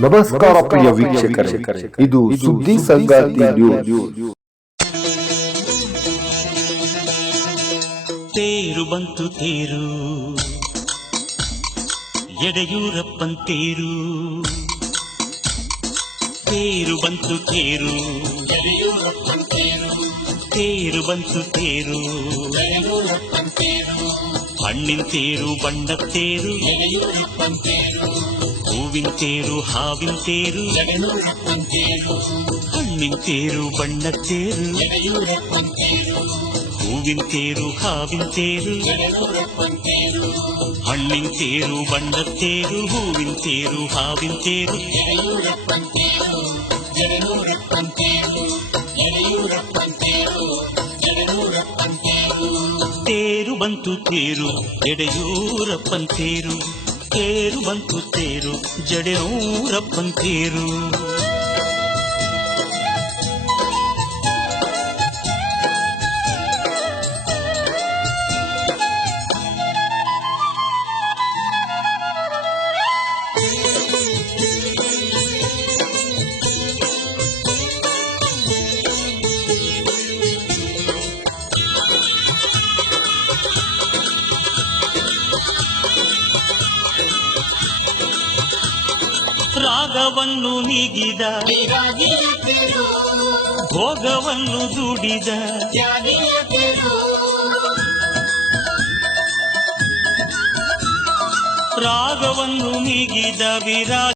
ನಮಸ್ಕಾರ ಪ್ರಿಯ ವೀಕ್ಷಕರೇ. ಇದು ಸುದ್ದಿ ಸಂಗಾತಿ ನ್ಯೂಸ್ ತೇರು ಬಂತು ತೇರು ಎಡೆಯೂರಪ್ಪನ್ ತೇರು. ತೇರು ಬಂತು ತೇರು. ತೇರು ಬಂತು ತೇರು ಹಣ್ಣಿನ ತೇರು ಬಣ್ಣ ತೇರು ಹೂವಿನ ತೇರು ಹಾವಿನ ತೇರು ಹಣ್ಣಿನ ತೇರು ಬಣ್ಣ ತೇರು ಹೂವಿನ ತೇರು ಹಾವಿನ ತೇರು ಹಣ್ಣಿನ ತೇರು ಬಣ್ಣ ತೇರು ಹೂವಿನ ತೇರು ಹಾವಿನ ತೇರು ತೇರು ಬಂತು ತೇರು ಎಡೆಯೂರಪ್ಪನ್ ತೇರು ತೇರು ಬಂತು ತೇರು ಜಡೆಯೂರಪ್ಪನ್ ತೇರು ರಾಗವನ್ನು ನೀಗಿದ ಭೋಗವನ್ನು ದುಡಿದ. ರಾಗವನ್ನು ನೀಗಿದ ವಿರಾ